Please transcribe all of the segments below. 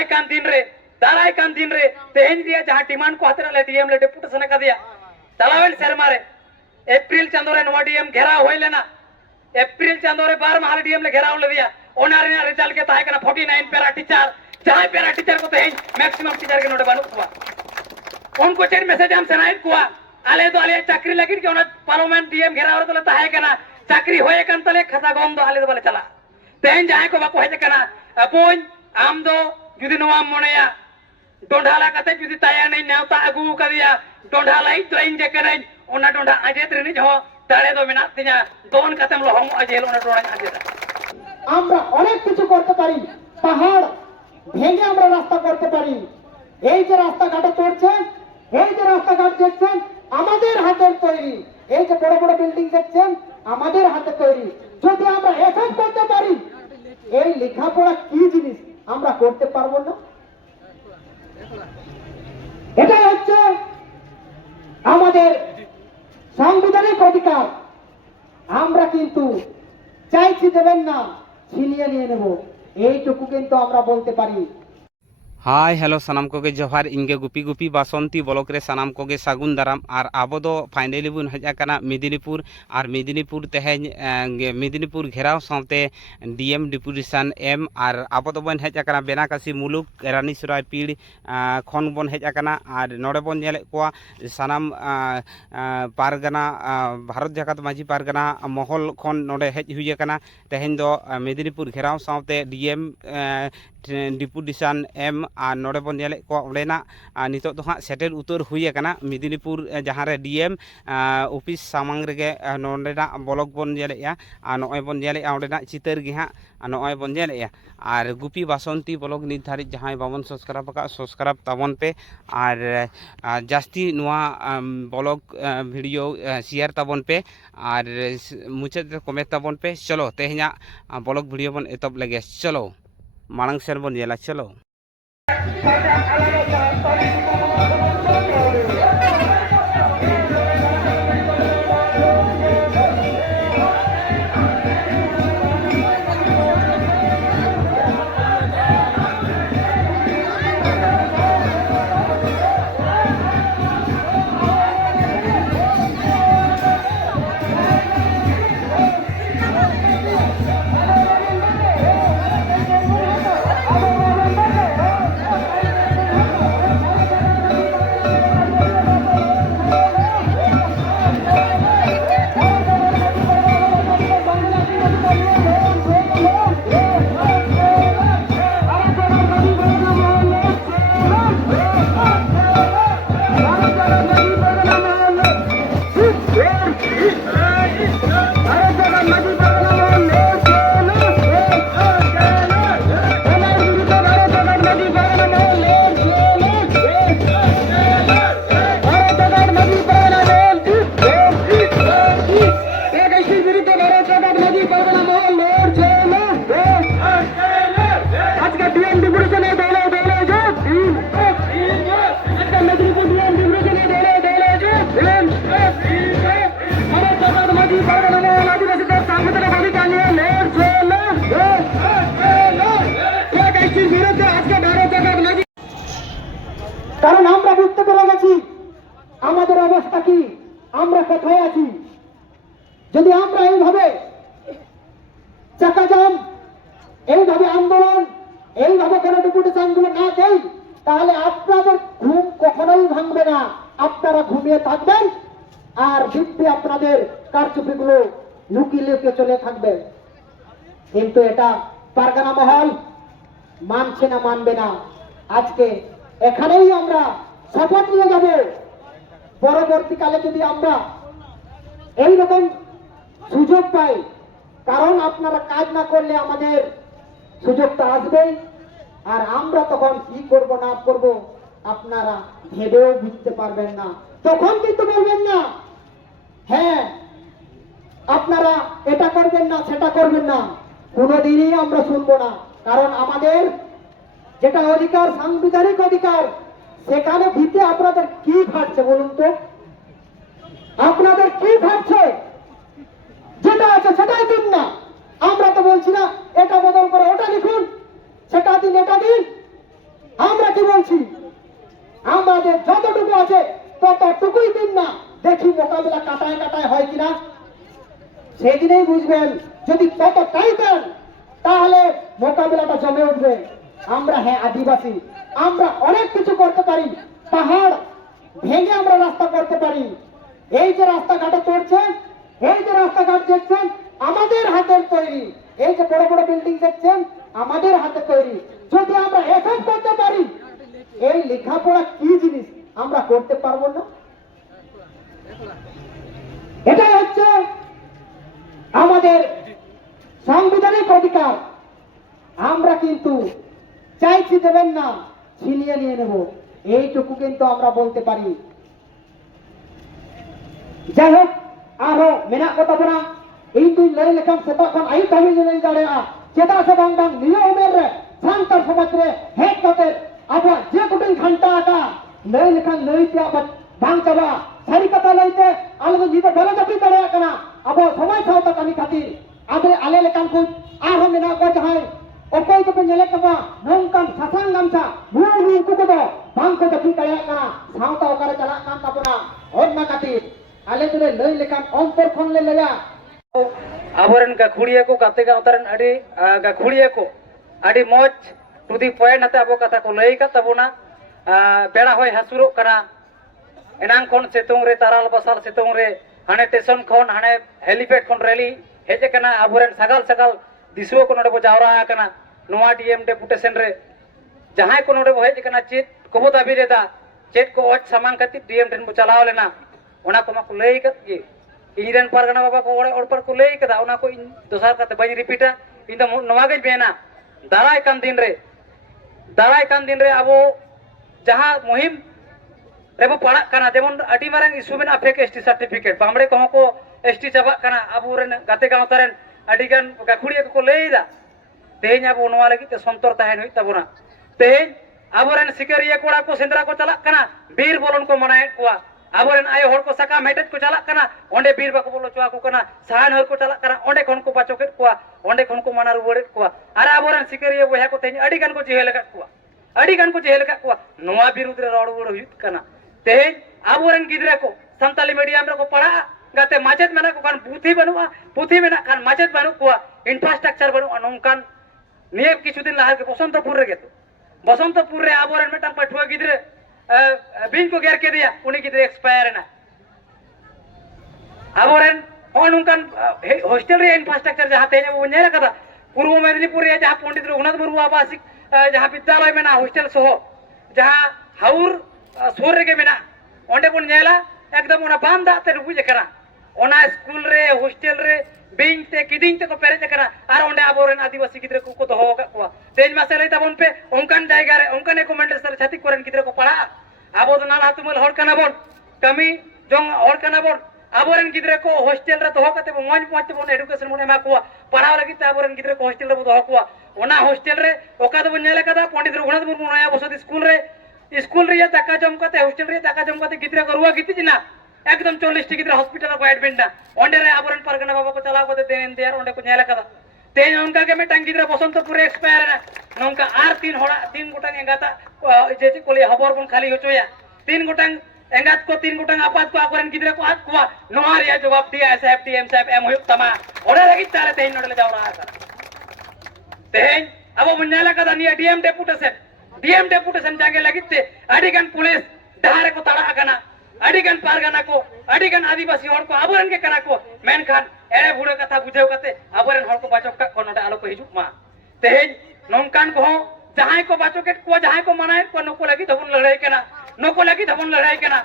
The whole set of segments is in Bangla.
दाराय कान दिन रे तेहन दिया जहां डिमांड को हाथ ले डीएम ले डेपुटेशन का दिया चलावेन शर्मा रे एप्रिल चंदो रे नवा डीएम घेराव होइले ना एप्रिल चंदो रे 12 माह डीएम ले घेराव ले दिया ओनार ने रिजल्ट के ताहे कना 49 पैरा टीचर जहां पैरा टीचर को तेहन मैक्सिमम टीचर के नोटे बानु कुआ उनको चेन मैसेज हम सनाइट कुआ आले तो आले चाकरी लगिन के ओना पार्लियामेंट डीएम घेराव तो ताहे कना चाकरी होए कन तले खाता गम दो आले तो बोले चला तेहन जहां को बाको हेज कना अपोन आम दो जुदी नवा मोनेया डोंढाला कते जुदी ताया नहीं नेवता अगु करिया डोंढालाई ट्रेन जे करे ओना डोंढा आजेत रे जो दाड़े दो मिना तिना दोन कतेम लो हम अजेल ओना डोंढा आजेत আমরা অনেক কিছু করতে পারি পাহাড় ভেঙে আমরা রাস্তা করতে পারি এই যে রাস্তাঘাটে চলছে এই যে রাস্তাঘাট দেখছেন আমাদের হাতের তৈরি এই যে বড় বড় বিল্ডিং দেখছেন আমাদের হাতে তৈরি যদি আমরা এসব করতে পারি এই লেখাপড়া কি জিনিস আমরা করতে পারবো না এটা হচ্ছে আমাদের সাংবিধানিক অধিকার আমরা কিন্তু চাইছি দেবেন না ছিনিয়ে নিয়ে নেব এইটুকু কিন্তু আমরা বলতে পারি हाय हेलो सानाम कोगे जोहार इनगे गुपी गुपी बासंती ब्लॉक रे सानाम कोगे सागुन दाराम और आबो दो फाइनली बुन हज आकाना मेदिनीपुर तेहेज मेदिनीपुर घेराव साथे डीएम डिपुटेशन एम और आबो दो बन हज आकाना बेनाकासी मुलुक रानीसराय पीड़ खन बन हज आकाना और नोडे बन नेले कोआ सानाम पारगाना भारत जाकात माझी पारगाना महल खन नोडे हज हुई आकाना तेहेज दो मेदिनीपुर घेराव साथे डीएम डिपुटेशन एम और नोड़े बन नेले को ओडेना नितो तो हाँ सेटेल उतर हुई आकाना मेदिनीपुर जहाँ रे डीएम ऑफिस सामांग रेगे नोडेना ब्लॉक बन नेलेया और नॉय बन नेलेया ओडेना चितर गे हाँ नॉय बन नेलेया और गुपी बासंती ब्लॉक नित धारित जहाँ बाबन सब्सक्राइब ताबन पे और जास्ती नुआ ब्लॉग वीडियो शेयर ताबन पे और मुचाद कमेंट ताबन पे चलो तेहना ब्लॉग वीडियो बन एतब लगे चलो मांग सेर बन जेला चलो কারণ আমরা বুঝতে পেরে গেছি আমাদের অবস্থা কি আমরা কোথায় আছি যদি আমরা এইভাবে চাকাজাম এইভাবে আন্দোলন এইভাবে কোনো ডেপুটেশন গুলো না দেই তাহলে আপনাদের ঘুম কখনোই ভাঙবে না আপনারা ঘুমিয়ে থাকবেন আর দিব্যি আপনাদের কারচুপিগুলো লুকিয়ে লুকিয়ে চলে থাকবে কিন্তু এটা পারগানা মহল মানছে না মানবে না আজকে এখানেই আমরা শপথ নিয়ে যাব পরবর্তীকালে যদি আমরা এই রকম সুযোগ পাই কারণ আপনারা কাজ না করলে আমাদের সুযোগটা আসবে আর আমরা তখন কি করব না করব আপনারা ভেবেও বুঝতে পারবেন না তখন কিন্তু বলবেন না হ্যাঁ আপনারা এটা করবেন না সেটা করবেন না কোনোদিনই আমরা শুনবো না কারণ আমাদের যেটা অধিকার সাংবিধানিক অধিকার সেখানে ভিতে আপনাদের কি ঘটছে বলুন তো আপনাদের কি ঘটছে যেটা আছে সেটাই দিন না আমরা তো বলছি না এটা বদল করে ওটা লিখুন সেটা দিন এটা দিন মোকাবিলা কাটায় কাটায় হয় কিনা সেদিনেই বুঝবেন। যদি ততটাই দেন তাহলে মোকাবিলাটা জমে উঠবে। আমরা হ্যাঁ আদিবাসী, আমরা অনেক কিছু করতে পারি, পাহাড় ভেঙে আমরা রাস্তা করতে পারি। এই যে রাস্তাঘাটে চড়ছেন, এই যে রাস্তাঘাট দেখছেন আমাদের হাতের তৈরি, এই যে বড় বড় বিল্ডিং দেখছেন আমাদের হাতে তৈরি। যদি আমরা এসব করতে পারি, এই লেখাপড়া কি জিনিস আমরা করতে পারবো না? এটাই হচ্ছে আমাদের সাংবিধানিক অধিকার। আমরা কিন্তু চাইছি দেবেন না, ছিনিয়ে নিয়ে নেব, এইটুকু কিন্তু আমরা বলতে পারি। যাই হোক, আরো মেনা কথা বলা ᱤᱧ ᱫᱩᱧ ᱞᱟᱹᱭ ᱞᱮᱠᱷᱟᱱ ᱥᱮᱛᱟᱜ ᱠᱷᱚᱱ ᱟᱹᱭᱩᱵ ᱫᱷᱟᱹᱵᱤᱡ ᱞᱟᱹᱭ ᱫᱟᱲᱮᱭᱟᱜᱼᱟ᱾ ᱪᱮᱫᱟᱜ ᱥᱮ ᱵᱟᱝ ᱱᱤᱭᱟᱹ ᱩᱢᱮᱨ ᱨᱮ ᱥᱟᱱᱛᱟᱲ ᱥᱚᱢᱟᱡᱽ ᱨᱮ ᱦᱮᱡ ᱠᱟᱛᱮ ᱟᱵᱚᱣᱟᱜ ᱡᱮ ᱠᱚᱴᱤᱧ ᱜᱷᱟᱱᱴᱟ ᱟᱠᱟᱜᱼᱟ, ᱞᱟᱹᱭ ᱞᱮᱠᱷᱟᱱ ᱞᱟᱹᱭ ᱛᱮᱭᱟᱜ ᱵᱟᱝ ᱪᱟᱵᱟᱜᱼᱟ। ᱥᱟᱹᱨᱤ ᱠᱟᱛᱷᱟ ᱞᱟᱹᱭᱛᱮ ᱟᱞᱮ ᱫᱚ ᱧᱤᱫᱟᱹ ᱵᱟᱞᱮ ᱡᱟᱹᱯᱤᱫ ᱫᱟᱲᱮᱭᱟᱜ ᱠᱟᱱᱟ ᱟᱵᱚᱣᱟᱜ ᱥᱚᱢᱟᱡᱽ ᱥᱟᱶᱛᱟ ᱠᱟᱹᱢᱤ ᱠᱷᱟᱹᱛᱤᱨ। ᱟᱞᱮ ᱞᱮᱠᱟᱱ ᱠᱚ ᱟᱨᱦᱚᱸ ᱢᱮᱱᱟᱜ ᱠᱚᱣᱟ ᱡᱟᱦᱟᱸᱭ ᱚᱠᱚᱭ ᱠᱚᱯᱮ ᱧᱮᱞᱮᱫ ᱠᱚᱣᱟ ᱱᱚᱝᱠᱟᱱ ᱥᱟᱥᱟᱝ ᱜᱟᱢᱪᱷᱟ ᱩᱱᱠᱩ ᱠᱚᱫᱚ ᱵᱟᱝᱠᱚ ᱡᱟᱹᱯᱤᱫ ᱫᱟᱲᱮᱭᱟᱜ ᱠᱟᱱᱟ। ᱥᱟᱶᱛᱟ ᱚᱠᱟᱨᱮ ᱪᱟᱞᱟᱜ ᱠᱟᱱ ᱛᱟᱵᱚᱱᱟ ᱚᱱᱟ ᱠᱷᱟᱹᱛᱤᱨ ᱟᱞᱮ ᱫᱚᱞᱮ ᱞᱟᱹᱭ ᱞᱮᱠᱷᱟᱱ ᱚᱱᱛᱚᱨ ᱠᱷᱚᱱ ᱞᱮ ᱞᱟᱹᱭᱟ। आबोरेन गाखुड़िया को गाते गावतारेन अड़ी गाखुड़िया को अड़ी मौज टू दी पॉइंट हते आबो कथा को लई का तबोना बेड़ा होय हसुरो कना एनांग कोन सेतुंग रे ताराल बसाल सेतुंग रे हाने स्टेशन कोन हाने हेलीपैड कोन रैली हेजे कना आबोरेन सगाल सगाल दिसुओ को नडे बो जावरा कना नोवा डीएम डेपुटेशन रे जहां को नडे बो हेजे कना चेत को बो दाबी रेदा चेत को ओच सामान कति डीएम ठेन बो चलाव लेना ओना को मा को लई कत गे इनरेन पारगना बाबा को ओड़े ओड़पर को लई कदा ओना को इन दोसार कते बई रिपीटा इन द नोवा गे बेना दाराय कान दिन रे अबो जहां मुहिम रेबो पड़ा कना जेमन अडी मारंग इशू मेना फेक एसटी सर्टिफिकेट बामड़े को को एसटी चाबा कना अबो रेन गाते गावतारेन अडी गान गाखुड़िया को लईदा तेहेन अबो नोवा लगी ते संतर ताहेन हुई तबोना तेहेन अबो रेन सिकरिया कोड़ा को सेंद्रा को चला कना बीर बोलन को मनाए कुआ आबोरेन आयो हर को सका मेटेज को चला कना ओंडे बीर बाको बोलो चुआ को कना साहन हर को चला कना ओंडे खन को बाचोकेट कुआ ओंडे खन को माना रुवड़ेट कुआ अरे आबोरेन सिकरिया बोया को तेन अडी गान को जेहेल का कुआ अडी गान को जेहेल का कुआ नोवा बिरुद्ध रे रोड वोड़ हुई कना तेन आबोरेन गिदरे को संताली मीडियम रे को पढ़ा गाते माचेत मेना को कान पुथी मेना कान माचेत बानु कुआ इंफ्रास्ट्रक्चर बानु नोंकान निये किछु दिन लाहा के बसंतपुर रे गेतो बसंतपुर रे आबोरेन मेटांग पठुआ गिदरे बिन को गेर के दिया उन्हीं की एक्सपायर है ना आबोरेन और उनकान हॉस्टल रे इंफ्रास्ट्रक्चर जहां तेने वो नेला कदा पूर्व मेदिनीपुर रे जहां पंडित रघुनाथ मुर्मू आवासिक जहां विद्यालय में ना हॉस्टल सह जहां हाउर सोर रे के मेना ओंडे बन नेला एकदम ओना बांधा ते रुबुजे करा ओना स्कूल रे हॉस्टल रे बिंग ते किदिंग ते को पेरेज करा आर ओंडे आबोरेन आदिवासी गिद्रे को दोहो का कुआ तेज मासे लई तबन पे ओंकान जायगा रे ओंकान रिकमेंडेशन छातिक कोरेन गिद्रे को पढ़ा आबो दो नाला तुमल हर कना बोन कमी जोंग हर कना बोन आबोरेन गिद्रे को हॉस्टल रे दोहो कते मोज मोज ते बोन एजुकेशन मोने मा कुआ पढ़ाव लगी ते आबोरेन गिद्रे को हॉस्टल रे दोहो कुआ ओना हॉस्टल रे ओका दो नेले कदा पंडित रघुनाथ मुर्मू नया बसत स्कूल रे दाका जम कते हॉस्टल रे दाका जम कते गिद्रे को रुआ गिति जिना एकदम 40 टी गिद्रे हॉस्पिटल को एडमिट ना ओंडे रे आबोरेन परगना बाबा को चलाव कते देन दियार ओंडे को नेले कदा तेन उनका के मेटांग गिद्रे बसंतपुर एक्सपायर ना नोंका आर तीन गोटांग एंगाता जेची कोली हबर बन खाली होचोया तीन गोटांग एंगात को तीन गोटांग आपात को आकोरेन गिद्रे को आज कुआ नोहार या जवाब दिया एसएफटी एमसेफ एम हुई तमा ओडे लगी तारे तेन नोडले जाव रहा था तेन अब मुन्नेला कदा निया डीएम डेपुटेशन जागे लगिते अडिगन पुलिस डारे को तड़ा कना अडिगन पारगना को अडिगन आदिवासी हर को आबोरेन के कना को मेन खान एरे बुड़े कथा बुझेव कते आबोरेन हर को बाचक का को नोडे आलो को हिजु मा तेन नोंकान को जहां को बाचोकेट को जहां को मनाए को नको लगी धबन लड़ाई कना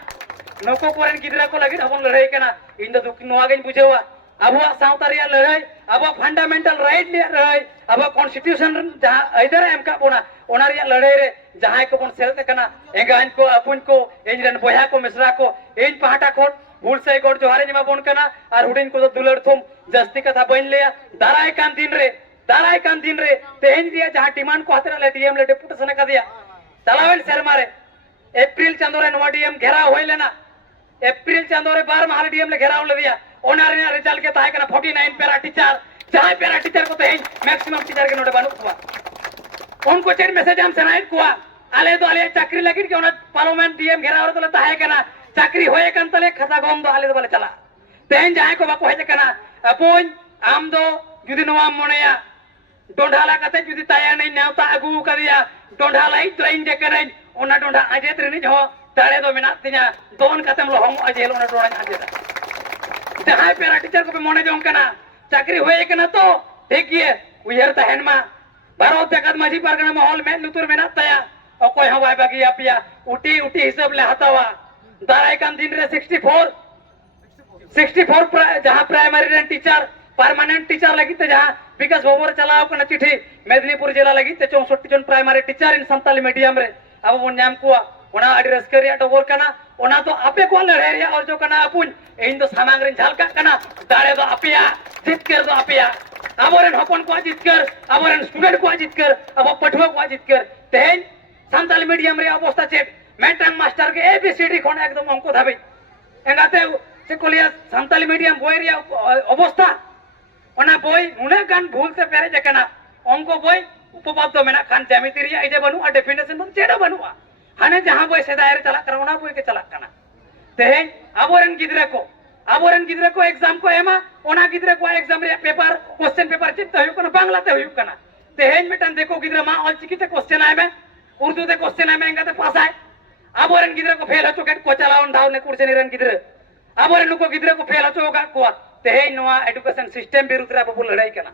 नको कोरेन गिद्रा को लगी धबन लड़ाई कना इन दो दुख नोआगेन बुझेवा अब सावता रिया लड़ाई अब फंडामेंटल राइट लिया लड़ाई अब कॉन्स्टिट्यूशन जहां इधर एम का बोना ओना रिया लड़ाई रे जहां को बन सेलते कना एंगान को अपुन को इंजन बोया को मिश्रा को इन पहाटा को भूल से गोड़ जोहारे जमा बोन कना और हुडिन को दुलड़ थुम जस्ती कथा बन लिया दाराय कान दिन रे तेहन दिया जहां डिमांड को हतरा ले डीएम ले डेपुटेशन का दिया चलावेन शर्मा रे एप्रिल चंदो रे नवा डीएम घेराव होय लेना एप्रिल चंदो रे 12 महार डीएम ले घेराव ले दिया ओना रे रिजल्ट के ताहे कना 49 पैरा टीचर जहां पैरा टीचर को तेहन मैक्सिमम टीचर के नोटे बानु कुआ उनको चेन मैसेज हम सनाइट कुआ आले तो आले चाकरी लगी के ओना पार्लियामेंट डीएम घेराव रे तो ताहे कना চাকরি হয়ে কান তাহলে খাতা গম দো আলে বলে চালা তেহেন যাহাই কো বাকো হেজে কানা আপন আম দো যদি নোয়া মনেয়া ডোঁঢালা কাতে যদি তায়া নাই নেওতা আগু কাদিয়া ডোঁঢালাই ট্রেন যে কানাই ওনা ডোঁঢা আজে ট্রেনে ঝ দাড়ে দো মেনা তিনা দোন কাতেম লো হম আজে ওনা ডোঁড়া আজে যাহাই পেরা টিচার কো মনে জং কানা চাকরি হয়ে কানা তো ঠিক গিয়ে উইয়ার তাহেন মা ভারত জাকাত মাঝি পারগনা মহল মে লুতুর মেনা তায়া অকয় হবাই বাগিয়া পিয়া উটি উটি হিসাব লে হাতাওয়া দাঁড়াই কান দিন রে 64 जहाँ primary rent teacher permanent teacher लगी थे जहाँ विकास भवन चलाओ कना चिट्ठी मेदिनीपुर जिला लगी थे 64 जन प्राइमरी टीचर इन संताली मीडियम रे अब वो नाम को ओना अडी रस्करिया डोगर कना ओना तो आपे को लड़ेरिया और जो कना अपुन इन तो सामग्री झालका कना दाड़े दो अपिया जितकर दो अपिया अबोरन हपन को जितकर अबोरन स्टूडेंट को जितकर अब पठुआ को जितकर तेन संताली मीडियम रे अवस्था चेक मेंटन मास्टर के एबीसीडी कोन एकदम अंक धाबे एंगाते से कोलिया संताली मीडियम বই রে অবস্থা ওনা বই নুনে গান ভুলতে পেরে যে কেনা অঙ্ক বই উপপাদ্য মেনা খান জ্যামিতি রে আইডে বানু আর ডেফিনেশন বন চেডা বানুয়া হানে जहां বই সেদায়ের চালা করা ওনা বই কে চালা কানা তেহেন আবরেন গিদরে को एग्जाम को एमा ओना गिदरे को एग्जाम रे पेपर क्वेश्चन पेपर चिपते हुई कना बांग्लाते हुई कना तेहेन मिटन देखो गिदरे मा ऑल चिकिते क्वेश्चन आए में उर्दू ते क्वेश्चन आए में एंगाते पास आए आबोरन गिदरे को फेल हो चुके को चलावन धाव ने कुर्से निरन गिदरे आबोरन नुको गिदरे को फेल हो चुका को तेहेन नोआ एजुकेशन सिस्टम विरुद्ध रे बबु लड़ाई कना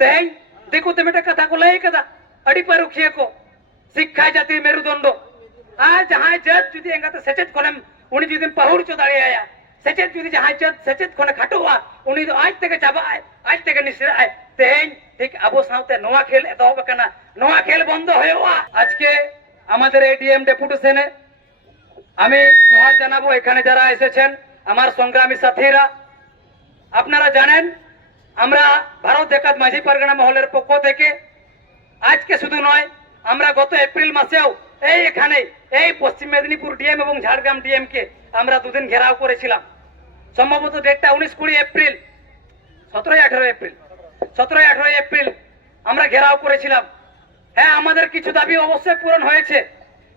तेहेन देखो ते मेटा कथा को लई कदा अडी परुखिए को शिक्षा जाति मेरुदंड आ जहां जज जुदी एंगाते सचेत कोनम उनी जुदी पहुड़ चो दाड़ी आया सचेत जुदी जहां जज सचेत कोने खाटोवा उनी तो आज तक चाबा आज तक निश्चित आए तेहेन ठीक আবো সাউতে নোয়া খেল এত হবে কেনা নোয়া খেল বন্ধ হয়েওয়া আজকে আমাদের এডিএম ডেপুটেশনে আমি জোহার জানাবো এখানে যারা এসেছেন আমার সংগ্রামী সাথীরা আপনারা জানেন আমরা ভারত জাকাত মাঝি পারগনা মহলের পক্ষ থেকে আজকে শুধু নয় আমরা গত এপ্রিল মাসেও এই এখানে এই পশ্চিম মেদিনীপুর ডিএম এবং ঝাড়গ্রাম ডিএম কে আমরা দুদিন ঘেরাও করেছিলাম সম্ভবত ডেটটা 19-20 এপ্রিল 17-18 এপ্রিল আমরা ঘেরাও করেছিলাম হ্যাঁ আমাদের কিছু দাবি অবশ্যই পূরণ হয়েছে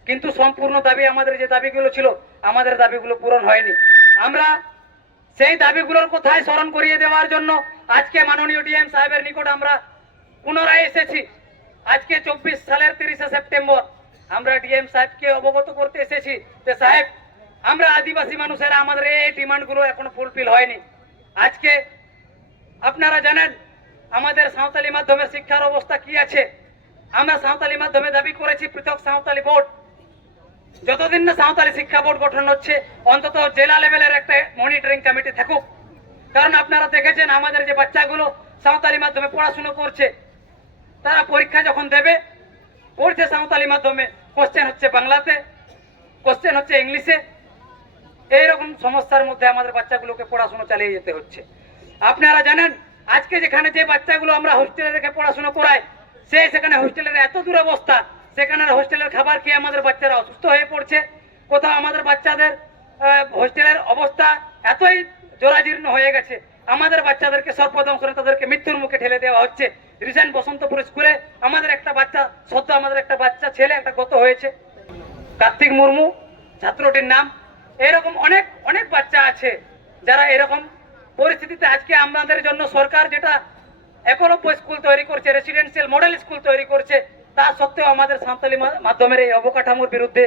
কিন্তু সম্পূর্ণ দাবি আমাদের যে দাবিগুলো ছিল আমাদের দাবিগুলো পূরণ হয়নি আমরা সেই দাবিগুলোর কথাই স্মরণ করিয়ে দেওয়ার জন্য আজকে মাননীয় ডিএম সাহেবের নিকট আমরা পুনরায় এসেছি আজকে 24 সালের 30 সেপ্টেম্বর আমরা ডিএম সাহেবকে অবগত করতে এসেছি যে সাহেব আমরা আদিবাসী মানুষের আমাদের এই ডিমান্ডগুলো এখনো ফুলফিল হয়নি আজকে আপনারা জানেন আমাদের সাঁওতালি মাধ্যমের শিক্ষার অবস্থা কি আছে আমরা সাঁওতালি মাধ্যমে দাবি করেছি পৃথক সাঁওতালি বোর্ড যতদিন না সাঁওতালি শিক্ষা বোর্ড গঠন হচ্ছে অন্তত জেলা লেভেলের একটা মনিটরিং কমিটি থাকুক কারণ আপনারা দেখেছেন আমাদের যে বাচ্চাগুলো সাঁওতালি মাধ্যমে পড়াশোনা করছে তারা পরীক্ষা যখন দেবে পড়ছে সাঁওতালি মাধ্যমে কোশ্চেন হচ্ছে বাংলাতে কোশ্চেন হচ্ছে ইংলিশে এইরকম সমস্যার মধ্যে আমাদের বাচ্চাগুলোকে পড়াশোনা চালিয়ে যেতে হচ্ছে আপনারা জানেন আজকে যেখানে যে বাচ্চাগুলো আমরা হোস্টেলে রেখে পড়াশোনা করাই সেখানে হোস্টেলের এত দুরবস্থা সেখানে হোস্টেলের খাবার খেয়ে আমাদের বাচ্চারা অসুস্থ হয়ে পড়ছে কোথাও আমাদের বাচ্চাদের হোস্টেলের অবস্থা এতই জরাজীর্ণ হয়ে গেছে আমাদের বাচ্চাদেরকে সর্বদংশনে তাদেরকে মৃত্যুর মুখে ঠেলে দেওয়া হচ্ছে রিসেন্ট বসন্তপুর স্কুলে আমাদের একটা বাচ্চা সদ্য আমাদের একটা বাচ্চা ছেলে একটা গত হয়েছে কার্তিক মুর্মু ছাত্রটির নাম এরকম অনেক অনেক বাচ্চা আছে যারা এরকম পরিস্থিতিতে আজকে আমাদের জন্য সরকার যেটা একলব্য স্কুল তৈরি করছে রেসিডেন্সিয়াল মডেল স্কুল তৈরি করছে তা সত্ত্বেও আমাদের সাঁওতালি মাধ্যমের এই অবকাঠামোর বিরুদ্ধে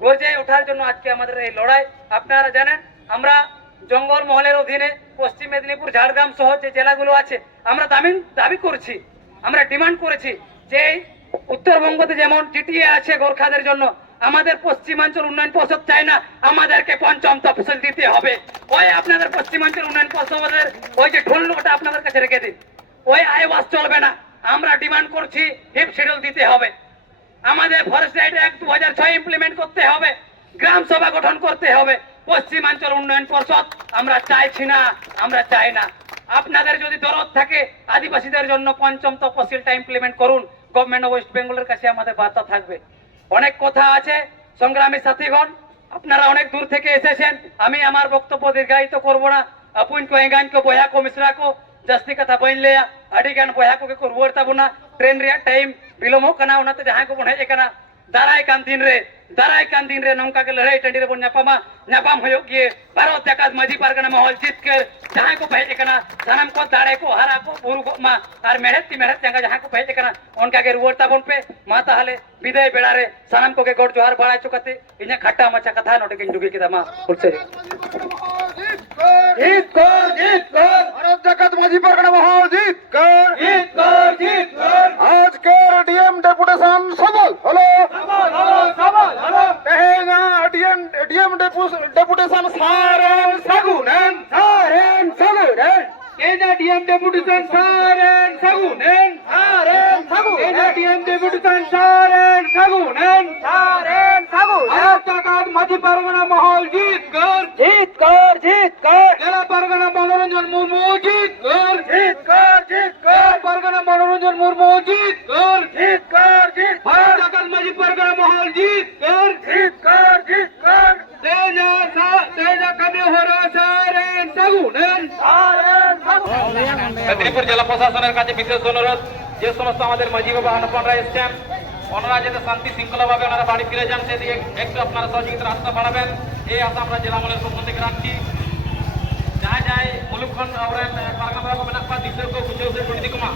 গর্জে ওঠার জন্য আজকে আমাদের এই লড়াই আপনারা জানেন আমরা জঙ্গল মহলের অধীনে পশ্চিম মেদিনীপুর ঝাড়গ্রাম সহ যে জেলাগুলো আছে আমরা দাবি করছি আমরা ডিমান্ড করেছি যে উত্তরবঙ্গতে যেমন টিটিএ আছে গোর্খাদের জন্য আমাদের পশ্চিমাঞ্চল উন্নয়ন পর্ষদ চাই না আমাদেরকে পঞ্চম তফসিল দিতে হবে ওই আপনাদের পশ্চিমাঞ্চল উন্নয়ন পর্ষদের ওই যে ঢোল ওটা আপনাদের কাছে রেখে দিন ওই আইওয়াস চলবে না আমরা ডিমান্ড করছি হিপ শিডিউল দিতে হবে আমাদের ফরেস্ট রাইট অ্যাক্ট 2006 ইমপ্লিমেন্ট করতে হবে গ্রাম সভা গঠন করতে হবে পশ্চিমাঞ্চল উন্নয়ন পর্ষদ আমরা চাইছি না আমরা চাই না আপনাদের যদি দরদ থাকে আদিবাসীদের জন্য পঞ্চম তফসিলটা ইমপ্লিমেন্ট করুন গভর্নমেন্ট অফ ওয়েস্ট বেঙ্গলের কাছে আমাদের বার্তা থাকবে অনেক কথা আছে সংগ্রামী সাথীগণ আপনারা অনেক দূর থেকে এসেছেন আমি আমার বক্তব্য দীর্ঘায়িত করব না अपुन को एंगान को बोया को मिश्रा को जस्ती कथा बन ले अड़ी गान बोया को रुआर ताबुना ट्रेन रे टाइम विलम्ब कना उना तो जहां को बने कना दाराय कान दिन रे नौका के लड़ाई टंडी रे बन न्यापाम होयो गिए भारत जकात माजी पारगना माहौल जीत कर जहां को भेजे कना सनम को दाड़े को हरा को बुरु को मा और मेहनत जंगा जहां को भेजे कना उनका के रुवरता बन पे माता हले विदाय बेड़ा रे सनम को के गोड़ जोहार बड़ा चुकते इने खट्टा मचा कथा नोटे के दुगे किदा मा खुलसे जीत कर भारत जगत माजी परगना महोल जीत कर आज के डीएम डेपुटेशन सबल হলো তেহেঙ্গা ডিএম ডেপুটেশন সারেন সাগুনেন কেনা ডিএম ডেপুটেশন সারেন সাগুনেন কেনা ডিএম ডেপুটেশন সারেন সাগুনেন भारत जगत माजी परगना महोल जीत कर জেলা परगना मनोरंजन मुर्मू जीत कर परगना मनोरंजन मुर्मू जीत कर भारत जगत माजी परगना महोल जीत कर तेजा कमे हो रहा सारेन सागुनेन মেদিনীপুর জেলা প্রশাসনের কাছে বিশেষ অনুরোধ যে সমস্ত আমাদের মাঝি বাবা হনপনরা এসছেন ওনারা যাতে শান্তি শৃঙ্খলাভাবে ওনারা বাড়ি ফিরে যান সেদিকে একটু আপনারা সহযোগিতার রাস্তা বাড়াবেন এই আশা আমরা জেলা আমলের পক্ষ থেকে রাখছি যায় মুলুকখন আমরা পারগানা বাবা মেনাক পা দিশে কো বুঝে উঠে পড়ি দিকুমা